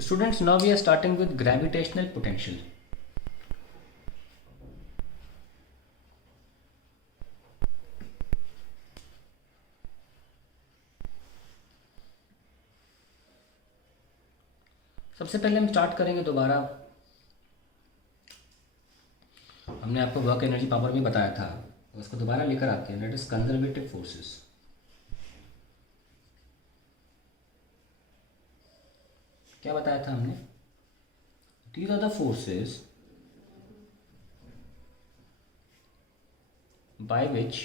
Students, now we are starting with gravitational potential. सबसे पहले हम स्टार्ट करेंगे दोबारा। हमने आपको वर्क एनर्जी पावर भी बताया था, उसको दोबारा लेकर आते हैं। That is conservative forces. क्या बताया था हमने? These are the forces by which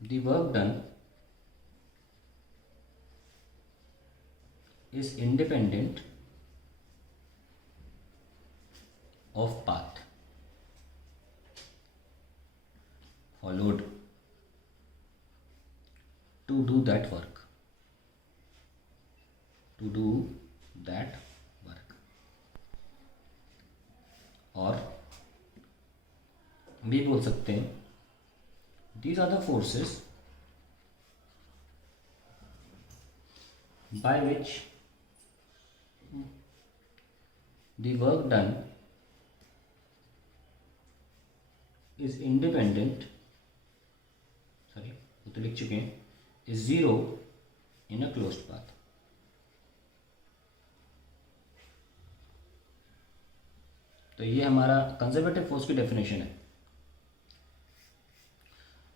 the work done is independent of path followed to do that work. और भी बोल सकते हैं these are the forces by which the work done is independent, sorry वो तो लिख चुके हैं, is zero in a closed path. तो ये हमारा कंजर्वेटिव फोर्स की डेफिनेशन है।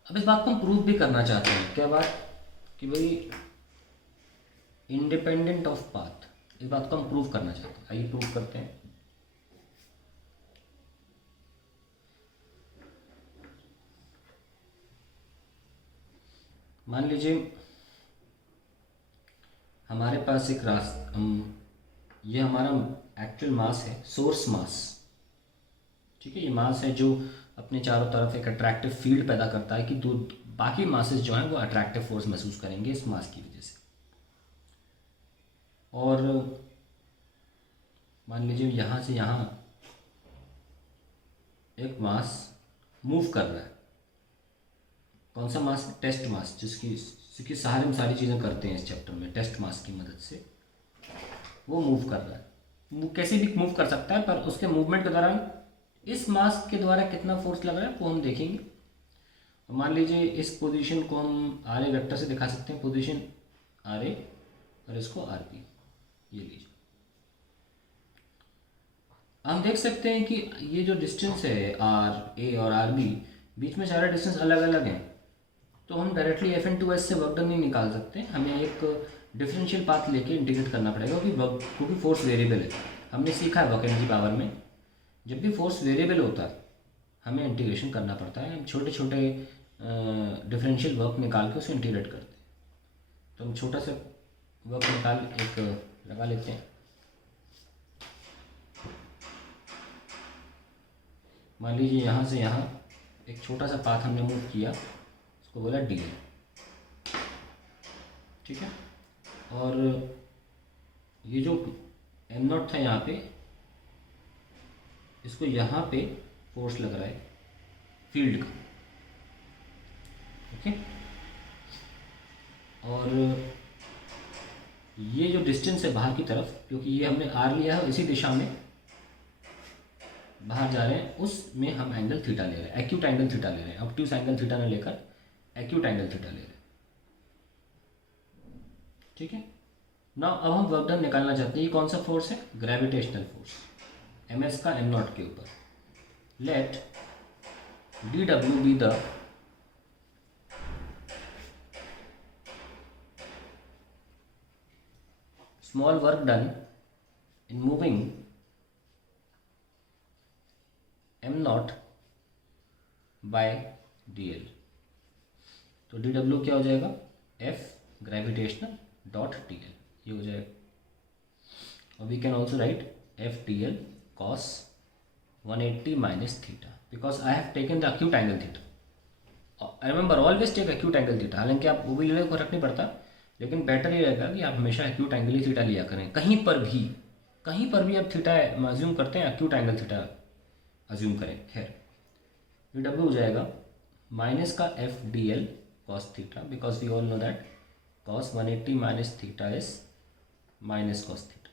अब इस बात को हम प्रूव भी करना चाहते हैं। क्या बात? कि भाई इंडिपेंडेंट ऑफ पाथ, इस बात को हम प्रूव करना चाहते हैं। आइए प्रूव करते हैं। मान लीजिए हमारे पास एक ये हमारा एक्चुअल मास है, सोर्स मास। ठीक है, ये मास है जो अपने चारों तरफ एक अट्रैक्टिव फील्ड पैदा करता है कि दो बाकी मासेस जो हैं वो अट्रैक्टिव फोर्स महसूस करेंगे इस मास की वजह से। और मान लीजिए यहाँ से यहाँ एक मास मूव कर रहा है। कौन सा मास? टेस्ट मास, जिसकी सहारे हम सारी चीज़ें करते हैं इस चैप्टर में। टेस्ट मास की मदद से वो मूव कर रहा है। वो कैसे भी मूव कर सकता है, पर उसके मूवमेंट के दौरान इस मास के द्वारा कितना फोर्स लग रहा है वो हम देखेंगे। मान लीजिए इस पोजीशन को हम आर ए वेक्टर से दिखा सकते हैं, पोजीशन आर ए, और इसको आर बी, ये लीजिए। हम देख सकते हैं कि ये जो डिस्टेंस है आर ए और आर बी, बीच में सारे डिस्टेंस अलग अलग हैं। तो हम directly F N to S से वर्क डन नहीं निकाल सकते। हमें एक डिफरेंशियल पाथ लेके इंटीग्रेट करना पड़ेगा, क्योंकि फोर्स वेरिएबल है। हमने सीखा है वर्क एनर्जी पावर में, जब भी फोर्स वेरिएबल होता है हमें इंटीग्रेशन करना पड़ता है। हम छोटे छोटे डिफरेंशियल वर्क निकाल के उसे इंटीग्रेट करते हैं। तो हम छोटा सा वर्क निकाल एक लगा लेते हैं। मान लीजिए यहाँ से यहाँ एक छोटा सा पाथ हमने मूव किया, उसको बोला डी एल। ठीक है, और ये जो एम नॉट था यहाँ पे, इसको यहाँ पे फोर्स लग रहा है फील्ड का। ओके, और ये जो डिस्टेंस है बाहर की तरफ, क्योंकि ये हमने आर लिया है, इसी दिशा में बाहर जा रहे हैं, उसमें हम एंगल थीटा ले रहे हैं, एक्यूट एंगल थीटा ले रहे हैं। ऑब्ट्यूज एंगल थीटा न लेकर एक्यूट एंगल थीटा ले रहे हैं। ठीक है ना। अब हम वर्क डन निकालना चाहते हैं। ये कौन सा फोर्स है? ग्रेविटेशनल फोर्स, एम एस का एम नॉट के ऊपर। Let D W be the small work done in moving M naught by D L. तो डी डब्ल्यू क्या हो जाएगा? F gravitational dot D L, ये हो जाएगा। और we can also write F D L cos 180 minus theta, because I have taken the acute angle theta. Remember, always take acute angle theta. हालांकि आप वो भी ले को रख नहीं पड़ता, लेकिन बेटर ये रहेगा कि आप हमेशा acute angle ही थीटा लिया करें। कहीं पर भी आप थीटा अज्यूम करते हैं, acute angle थीटा अज्यूम करें। खैर, ये डब्ल्यू हो जाएगा माइनस का F D L cos theta, because we all know that cos 180 minus theta is minus cos theta.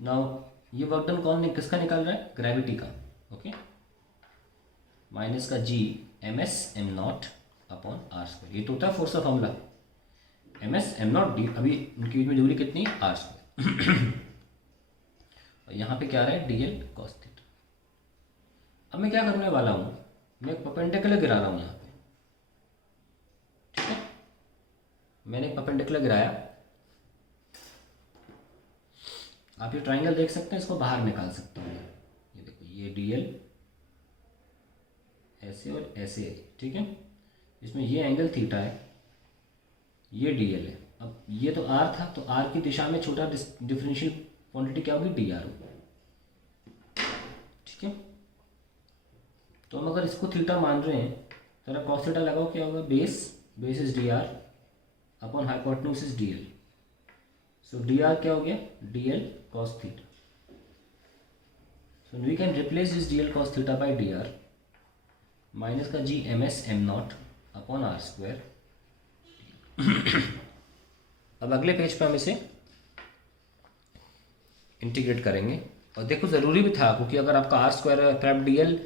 Now ये वर्क डन कौन किसका निकाल रहा है? ग्रेविटी का। ओके, माइनस का G M S M naught upon R square. ये तो होता है फोर्स का formula, M S M naught D. अभी उनके बीच में दूरी कितनी? R square. और यहाँ पे क्या रहा है? D L cos theta. अब मैं क्या करने वाला हूँ, मैं एक परपेंडिकुलर गिरा रहा हूँ यहाँ पे, ठीक है। मैंने एक परपेंडिकुलर गिराया, आप ये ट्राइंगल देख सकते हैं, इसको बाहर निकाल सकते हैं। ये देखो, ये डी एल ऐसे और ऐसे है, ठीक है। इसमें ये एंगल थीटा है, ये डी एल है। अब ये तो आर था, तो आर की दिशा में छोटा डिफरेंशियल क्वांटिटी क्या होगी? डी आर होगी, ठीक है। तो हम अगर इसको थीटा मान रहे हैं तो अगर कॉस थीटा लगाओ, क्या होगा? Base is D R upon hypotenuse is D L. So D R क्या हो गया? D L cos theta. So we can replace this D L cos theta by D R minus का G M S M naught upon R square. अब अगले page पे हम इसे integrate करेंगे। और देखो ज़रूरी भी था, क्योंकि अगर आपका आर स्क्वायर प्रेप डी एल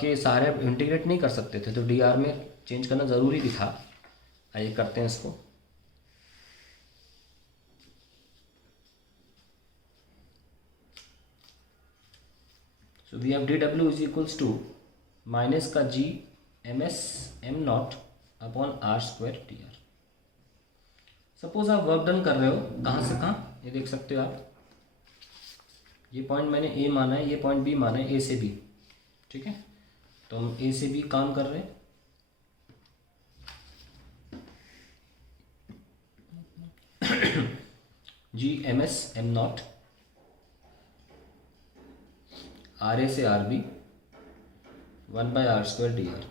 के सारे इंटीग्रेट नहीं कर सकते थे, तो डी आर में चेंज करना ज़रूरी भी था। आइए करते हैं इसको। So we have D W is equals to minus का G M S M naught upon R square D R. Suppose आप वर्क डन कर रहे हो, कहाँ से कहाँ, ये देख सकते हो आप। ये पॉइंट मैंने ए माना है, ये पॉइंट बी माना है, ए से बी, ठीक है। तो हम ए से बी काम कर रहे हैं। G M S M naught R A से R B 1/r square D R.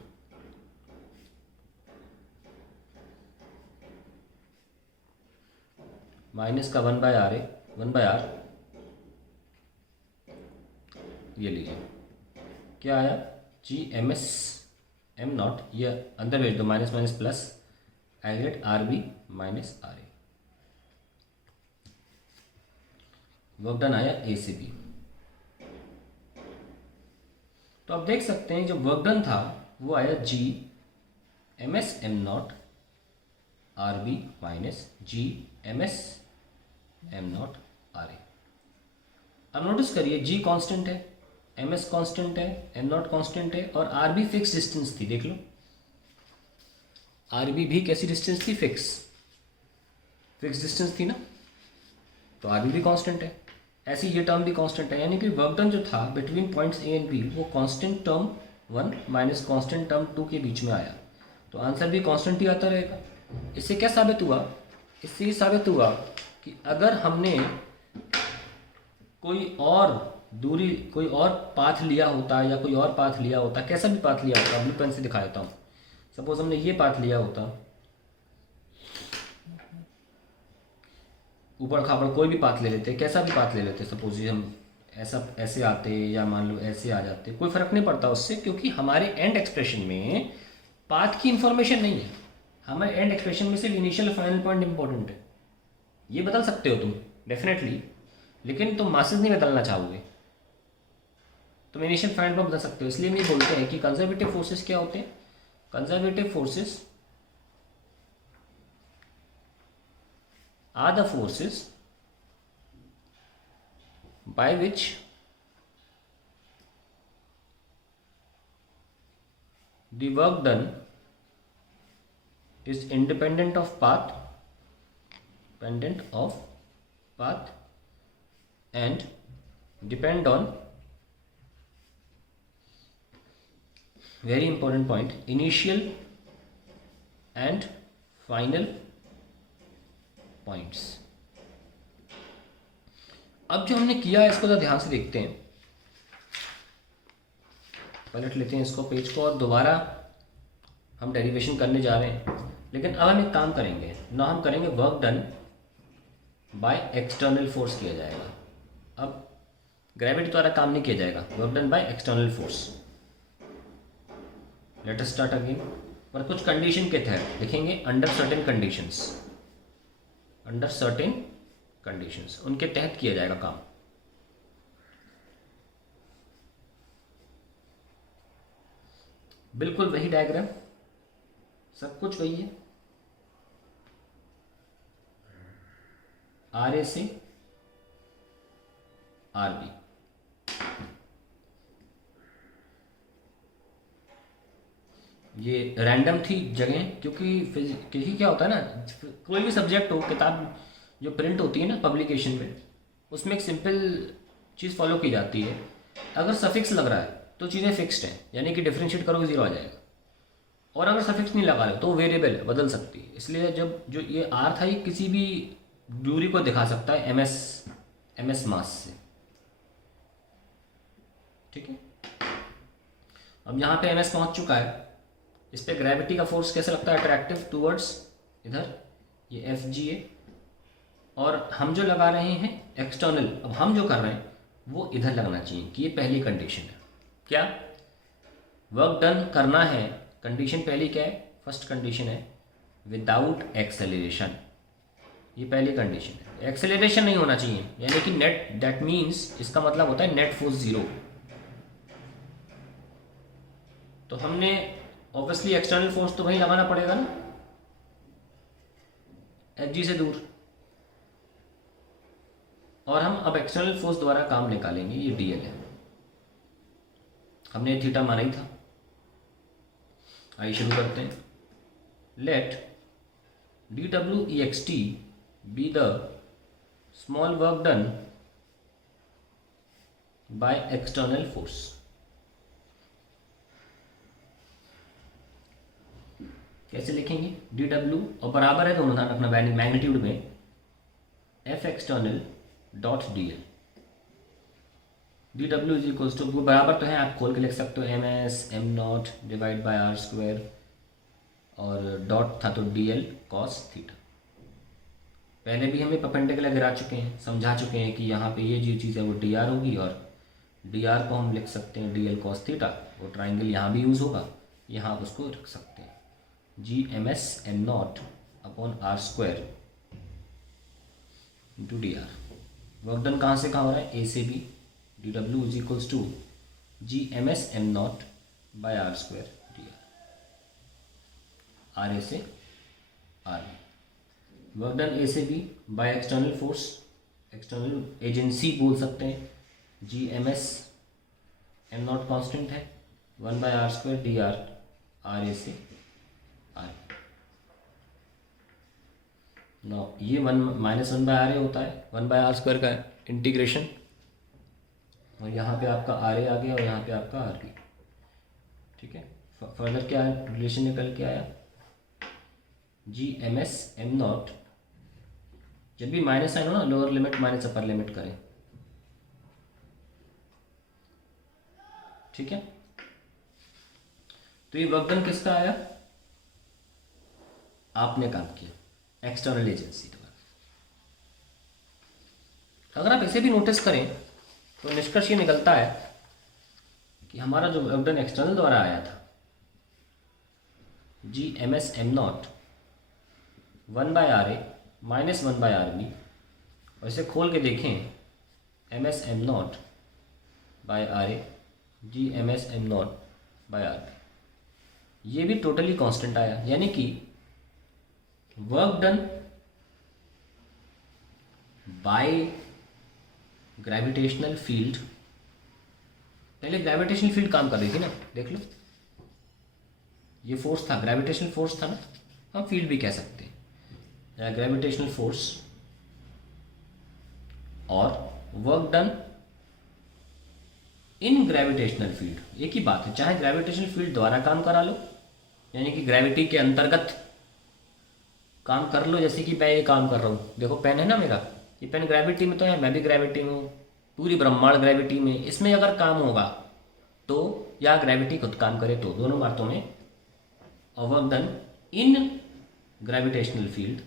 Minus का 1/r है, 1/r ये लीजिए, क्या आया? G M S M naught, ये अंदर भेज दो, माइनस माइनस प्लस, एग्रेट R B minus R A. Work done आया ए से बी। तो आप देख सकते हैं जो वर्क डन था वो आया G M S M naught R B minus G M S M naught R A. अब नोटिस करिए, जी कांस्टेंट है, एम एस कांस्टेंट है, एम नॉट कांस्टेंट है, और आर बी फिक्स डिस्टेंस थी। देख लो, आर बी भी कैसी डिस्टेंस थी? फिक्स डिस्टेंस थी ना, तो आर बी भी कांस्टेंट है। ऐसी ये टर्म भी कांस्टेंट है, यानी कि वर्क डन जो था between points A and B वो constant term 1 minus constant term 2 के बीच में आया, तो आंसर भी कांस्टेंट ही आता रहेगा। इससे क्या साबित हुआ? इससे ये साबित हुआ कि अगर हमने कोई और दूरी, कोई और पाथ लिया होता, या कोई और पाथ लिया होता, कैसा भी पाथ लिया होता, ब्लू पेन से दिखा देता हूँ। सपोज हमने ये पाथ लिया होता, ऊपर खापड़ कोई भी पाथ ले लेते, कैसा भी पाथ ले लेते, सपोज ये हम ऐसा ऐसे आते, या मान लो ऐसे आ जाते, कोई फर्क नहीं पड़ता उससे, क्योंकि हमारे एंड एक्सप्रेशन में पाथ की इंफॉर्मेशन नहीं है। हमारे एंड एक्सप्रेशन में सिर्फ इनिशियल फाइनल पॉइंट इंपॉर्टेंट है। ये बदल सकते हो तुम डेफिनेटली, लेकिन तुम मासेस नहीं बदलना चाहोगे, तुम इनिशियल फाइनल पॉइंट बदल सकते हो। इसलिए हम ये बोलते हैं कि कंजर्वेटिव फोर्सेस क्या होते हैं? Conservative forces are the forces by which the work done is independent of path and depend on, very important point, initial and final points. अब जो हमने किया है इसको तो ध्यान से देखते हैं, पलट लेते हैं इसको पेज को, और दोबारा हम डेरिवेशन करने जा रहे हैं। लेकिन अब हम एक काम करेंगे ना, हम करेंगे work done by external force किया जाएगा। अब ग्रेविटी द्वारा काम नहीं किया जाएगा, work done by external force. Let us start again, पर कुछ कंडीशन के तहत लिखेंगे, under certain conditions. Under certain conditions, उनके तहत किया जाएगा काम। बिल्कुल वही डायग्राम, सब कुछ वही है। आर ए से आर बी, ये रैंडम थी जगह, क्योंकि क्या होता है ना, कोई भी सब्जेक्ट हो, किताब जो प्रिंट होती है ना पब्लिकेशन में, उसमें एक सिंपल चीज़ फॉलो की जाती है। अगर सफिक्स लग रहा है तो चीज़ें फिक्स्ड हैं, यानी कि डिफ्रेंशिएट करोगे जीरो आ जाएगा। और अगर सफिक्स नहीं लगा रहे तो वेरिएबल बदल सकती है। इसलिए जब जो ये आर था, ये किसी भी दूरी को दिखा सकता है एम एस मास से, ठीक है। अब यहाँ पे एम एस पहुँच चुका है, इस पर ग्रेविटी का फोर्स कैसे लगता है, अट्रैक्टिव टूवर्ड्स इधर, ये एफ जी ए। और हम जो लगा रहे हैं एक्सटर्नल, अब हम जो कर रहे हैं वो इधर लगना चाहिए, कि ये पहली कंडीशन है। क्या वर्क डन करना है, कंडीशन पहली क्या है, फर्स्ट कंडीशन है विदाउट एक्सेलरेशन, ये पहली कंडीशन है। एक्सेलरेशन नहीं होना चाहिए, यानी कि नेट, दैट मीन्स इसका मतलब होता है नेट फोर्स जीरो। तो हमने ऑब्वियसली एक्सटर्नल फोर्स तो वहीं लगाना पड़ेगा ना, एफ जी से दूर। और हम अब एक्सटर्नल फोर्स द्वारा काम निकालेंगे, ये डी एल है, हमने थीटा माना ही था। आइए शुरू करते हैं। Let D W E X T be the small work done by external force. कैसे लिखेंगे, डी डब्ल्यू और बराबर है दोनों, ध्यान रखना मैग्नीट्यूड में, F external dot D L. D W is equals to, बराबर तो है, आप खोल के लिख सकते हो, M S M naught divide by R square, और डॉट था तो डी एल कॉस थीटा। पहले भी हमें परपेंडिकुलर गिरा चुके हैं, समझा चुके हैं कि यहाँ पे ये जो चीज़ है वो डी आर होगी, और डी आर को हम लिख सकते हैं डी एल कॉस थीटा। वो ट्राइंगल यहाँ भी यूज़ होगा, यहाँ आप उसको रख सकते हैं, G M S M naught upon R square into D R. Work done कहाँ से कहाँ हो रहा है, ए से B, D W is equals to G M S M naught by R square D R, R A से R B. Work done A से B by external force, external agency बोल सकते हैं, G M S M naught constant है, 1/r square D R, R A से are. No ये 1 - 1/r होता है, 1/r स्क्वायर का इंटीग्रेशन, और यहाँ पे आपका आर ए आ गया और यहाँ पे आपका आर बी, ठीक है। फर्दर क्या रिलेशन निकल के आया, G M S M naught, जब भी माइनस साइन हो ना, lower limit minus upper limit करें, ठीक है। तो ये वर्क डन किसका आया, आपने काम किया एक्सटर्नल एजेंसी द्वारा। अगर आप इसे भी नोटिस करें तो निष्कर्ष ये निकलता है कि हमारा जो वर्क डन एक्सटर्नल द्वारा आया था, G M S M naught 1/r A minus 1/r B, और इसे खोल के देखें, M S M naught by R A G M S M naught by R B, ये भी टोटली कांस्टेंट आया, यानी कि work done by gravitational field, पहले ग्रेविटेशनल फील्ड काम कर रही थी ना, देख लो, ये फोर्स था, ग्रेविटेशनल फोर्स था ना, हम फील्ड भी कह सकते हैं, ग्रेविटेशनल फोर्स और work done in gravitational field, एक ही बात है, चाहे ग्रेविटेशनल फील्ड द्वारा काम करा लो, यानी कि ग्रेविटी के अंतर्गत काम कर लो, जैसे कि मैं ये काम कर रहा हूँ, देखो पेन है ना मेरा, ये पेन ग्रेविटी में तो है, मैं भी ग्रेविटी में हूँ, पूरी ब्रह्मांड ग्रेविटी में, इसमें अगर काम होगा तो, या ग्रेविटी खुद काम करे तो, दोनों बातों में, और work done in gravitational field,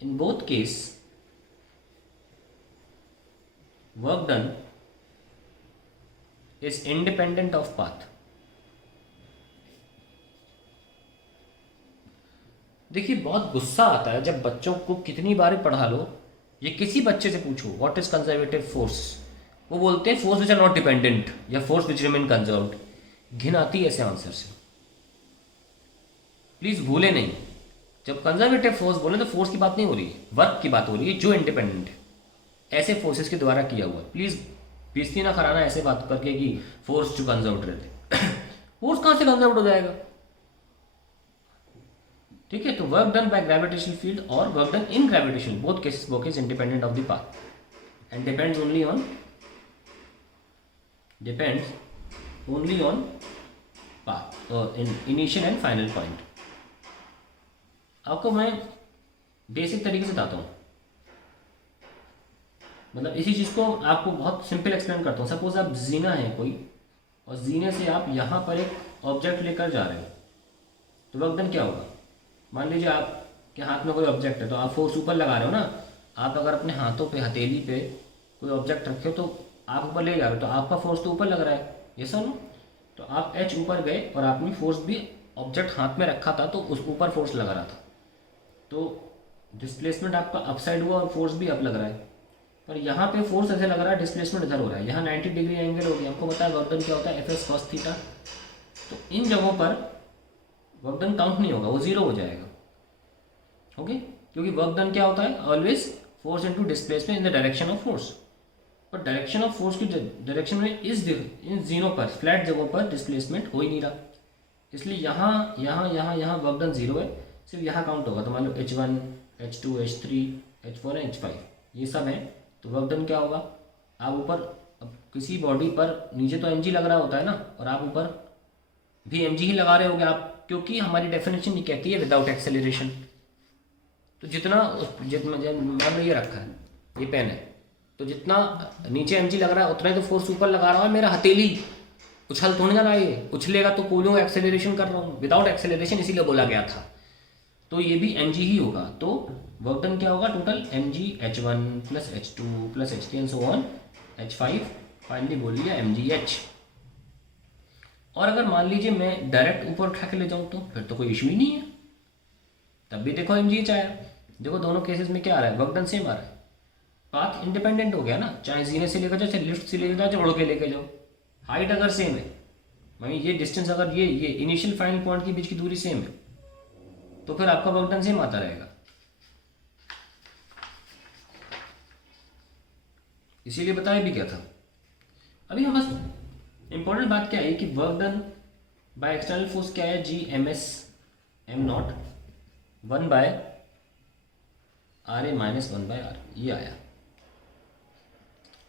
in both case work done is independent of path। देखिए बहुत गुस्सा आता है जब बच्चों को कितनी बार पढ़ा लो, ये किसी बच्चे से पूछो व्हाट इज कंजर्वेटिव फोर्स, वो बोलते हैं force which are not dependent या फोर्स विच रिमेन कंजर्व्ड। घिन आती है ऐसे आंसर से। प्लीज भूले नहीं, जब कंजर्वेटिव फोर्स बोले तो फोर्स की बात नहीं हो रही है, वर्क की बात हो रही है जो इंडिपेंडेंट है, ऐसे फोर्सेस के द्वारा किया हुआ है। प्लीज बेइज्जती ना कराना ऐसे बात करके कि फोर्स जो कंजर्व्ड रहते फोर्स कहाँ से कंजर्व्ड हो जाएगा। ठीक है, तो work done by gravitational field और work done in gravitation both cases work is independent of the path and depends only on path initial and final point. आपको मैं बेसिक तरीके से बताता हूँ, मतलब इसी चीज़ को आपको बहुत सिंपल एक्सप्लेन करता हूँ। सपोज आप जीना है कोई, और जीने से आप यहाँ पर एक ऑब्जेक्ट लेकर जा रहे हो, तो वर्क डन क्या होगा। मान लीजिए आपके हाथ में कोई ऑब्जेक्ट है, तो आप फोर्स ऊपर लगा रहे हो ना। आप अगर अपने हाथों पे हथेली पे कोई ऑब्जेक्ट रखे हो तो आप ऊपर ले जा रहे हो, तो आपका फोर्स तो ऊपर लग रहा है, ये सर नो। तो आप एच ऊपर गए और आपने फोर्स भी ऑब्जेक्ट हाथ में रखा था तो उस ऊपर फोर्स लगा रहा था, तो डिस्प्लेसमेंट आपका अपसाइड हुआ और फोर्स भी अप लग रहा है। पर यहाँ पे फोर्स ऐसे लग रहा है, डिस्प्लेसमेंट इधर हो रहा है, यहाँ 90 डिग्री एंगल हो गया। हमको पता है वर्क डन क्या होता है, एफ एस कॉस थीटा। तो इन जगहों पर वर्क डन काउंट नहीं होगा, वो जीरो हो जाएगा। ओके, क्योंकि वर्क डन क्या होता है, always force into displacement in the direction of force. पर डायरेक्शन ऑफ फोर्स की डायरेक्शन में इन जीरो पर फ्लैट जगहों पर डिस्प्लेसमेंट हो ही नहीं रहा, इसलिए यहाँ यहाँ यहाँ यहाँ वर्क डन जीरो है, सिर्फ यहाँ काउंट होगा। तो मान लो H1 H2 H3 H4 H5 ये सब है, तो वर्क डन क्या होगा। आप ऊपर अब किसी बॉडी पर नीचे तो mg लग रहा होता है ना, और आप ऊपर भी mg ही लगा रहे होगे आप, क्योंकि हमारी डेफिनेशन ये कहती है विदाउट एक्सेलरेशन। तो जितना मान लो ये रखा है, ये पेन है, तो जितना नीचे mg लग रहा है उतना ही तो फोर्स ऊपर लगा रहा हूँ। मेरा हथेली उछल थोड़ी ना ये उछलेगा, तो कोलियों एक्सेलरेशन कर रहा हूँ, विदाउट एक्सेलरेशन इसीलिए बोला गया था। तो ये भी mg ही होगा। तो वर्क डन क्या होगा, total mg h1 plus h2 plus h3 and so on h5, finally बोल लिया mgh। और अगर मान लीजिए मैं डायरेक्ट ऊपर उठा के ले जाऊँ तो फिर तो कोई इशू ही नहीं है, तब भी देखो mgh आया। देखो दोनों केसेस में क्या आ रहा है, वर्क डन सेम आ रहा है, पाथ इंडिपेंडेंट हो गया ना। चाहे जीने से लेकर जाओ, चाहे लिफ्ट से लेकर जाओ, चाहे उड़ के लेके जाओ, हाइट अगर सेम है, वहीं ये डिस्टेंस अगर ये इनिशियल फाइनल पॉइंट के बीच की दूरी सेम है, तो फिर आपका वर्क डन सेम आता रहेगा। इसीलिए बताया भी क्या था। अभी हम बस इंपॉर्टेंट बात क्या है कि work done by external force क्या है, G M S M naught 1 by R A minus 1 by R, ये आया।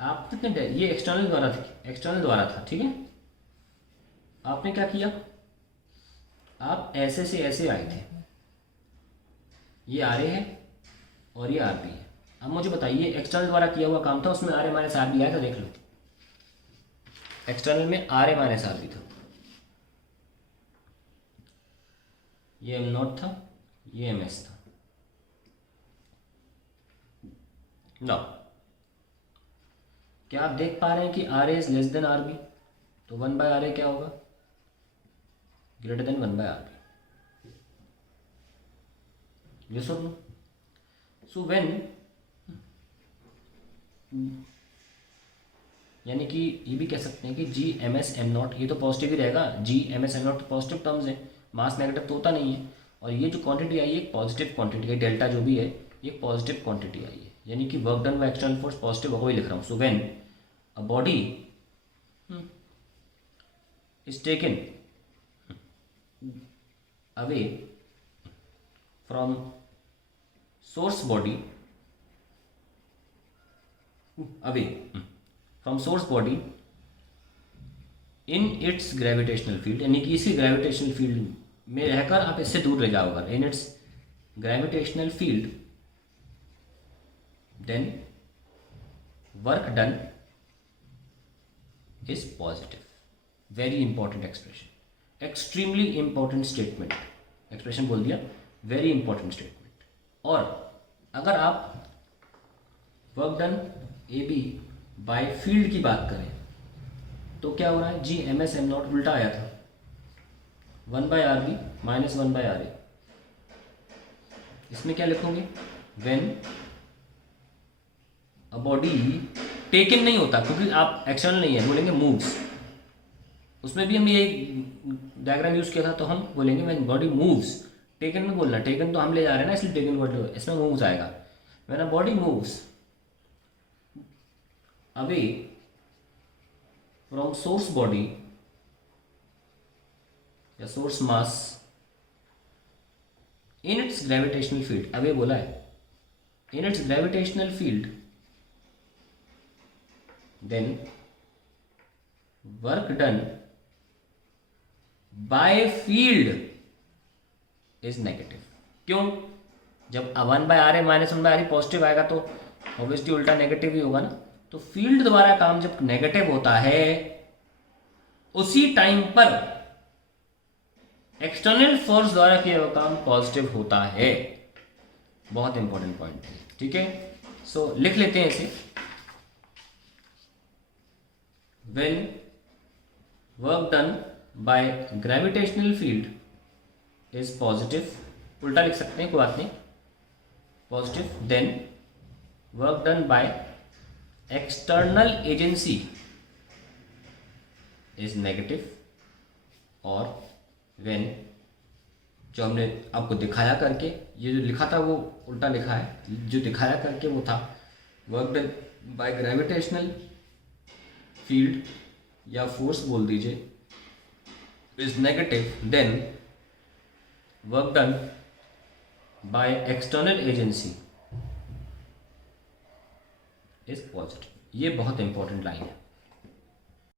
आप कितने ये एक्सटर्नल द्वारा था, ठीक है। आपने क्या किया, आप ऐसे से ऐसे आए थे, ये आर ए है और ये आर बी है। अब मुझे बताइए एक्सटर्नल द्वारा किया हुआ काम था, उसमें R A minus R B आया था, देख लो एक्सटर्नल में R A minus R B था, ये एम नॉट था, ये एम एस था। नाउ क्या आप देख पा रहे हैं कि R A is less than R B, तो 1 बाय आर ए क्या होगा, greater than 1 by R B. Yes or no? So when यानी कि ये भी कह सकते हैं कि G M S M naught, ये तो पॉजिटिव ही रहेगा, G M S M naught positive terms है, मास नेगेटिव तो होता नहीं है। और ये जो क्वांटिटी आई है एक पॉजिटिव क्वांटिटी है, डेल्टा जो भी है ये पॉजिटिव क्वांटिटी आई है, यानी कि work done by external force positive होगा, ही लिख रहा हूँ। So when a body is taken away from source body away from source body in its gravitational field, यानी कि इसी ग्रेविटेशनल फील्ड में रहकर आप इससे दूर रह जाओगे, in its gravitational field, then work done is positive. Very important expression, extremely important statement, expression बोल दिया, वेरी इंपॉर्टेंट स्टेटमेंट। और अगर आप work done A B by field की बात करें तो क्या हो रहा है, G M S M naught उल्टा आया था, 1 by R B minus 1 by R A, इसमें क्या लिखोगे, व्हेन अ बॉडी टेकन नहीं होता, क्योंकि आप एक्सटर्नल नहीं है, बोलेंगे मूव्स। उसमें भी हम ये डायग्राम यूज किया था, तो हम बोलेंगे व्हेन बॉडी मूव्स। टेकन में बोलना, टेकन तो हम ले जा रहे हैं ना, इसलिए टेकन वर्ड, इसमें मूव्स आएगा। When a body moves away from source body या source mass in its gravitational field, away बोला है, in its gravitational field, then work done by field is negative. क्यों? जब 1/r माइनस 1/r पॉजिटिव आएगा तो obviously उल्टा negative ही होगा ना। तो फील्ड द्वारा काम जब नेगेटिव होता है, उसी टाइम पर एक्सटर्नल फोर्स द्वारा किया हुआ काम पॉजिटिव होता है। बहुत इंपॉर्टेंट पॉइंट है, ठीक है। सो लिख लेते हैं इसे, when work done by gravitational field is positive, उल्टा लिख सकते हैं, कोई बात नहीं, positive, then work done by external agency is negative, और व्हेन, जो हमने आपको दिखाया करके, ये जो लिखा था वो उल्टा लिखा है, जो दिखाया करके वो था work done by gravitational field या फोर्स बोल दीजिए is negative, then work done by external agency is positive. ये बहुत इंपॉर्टेंट लाइन है।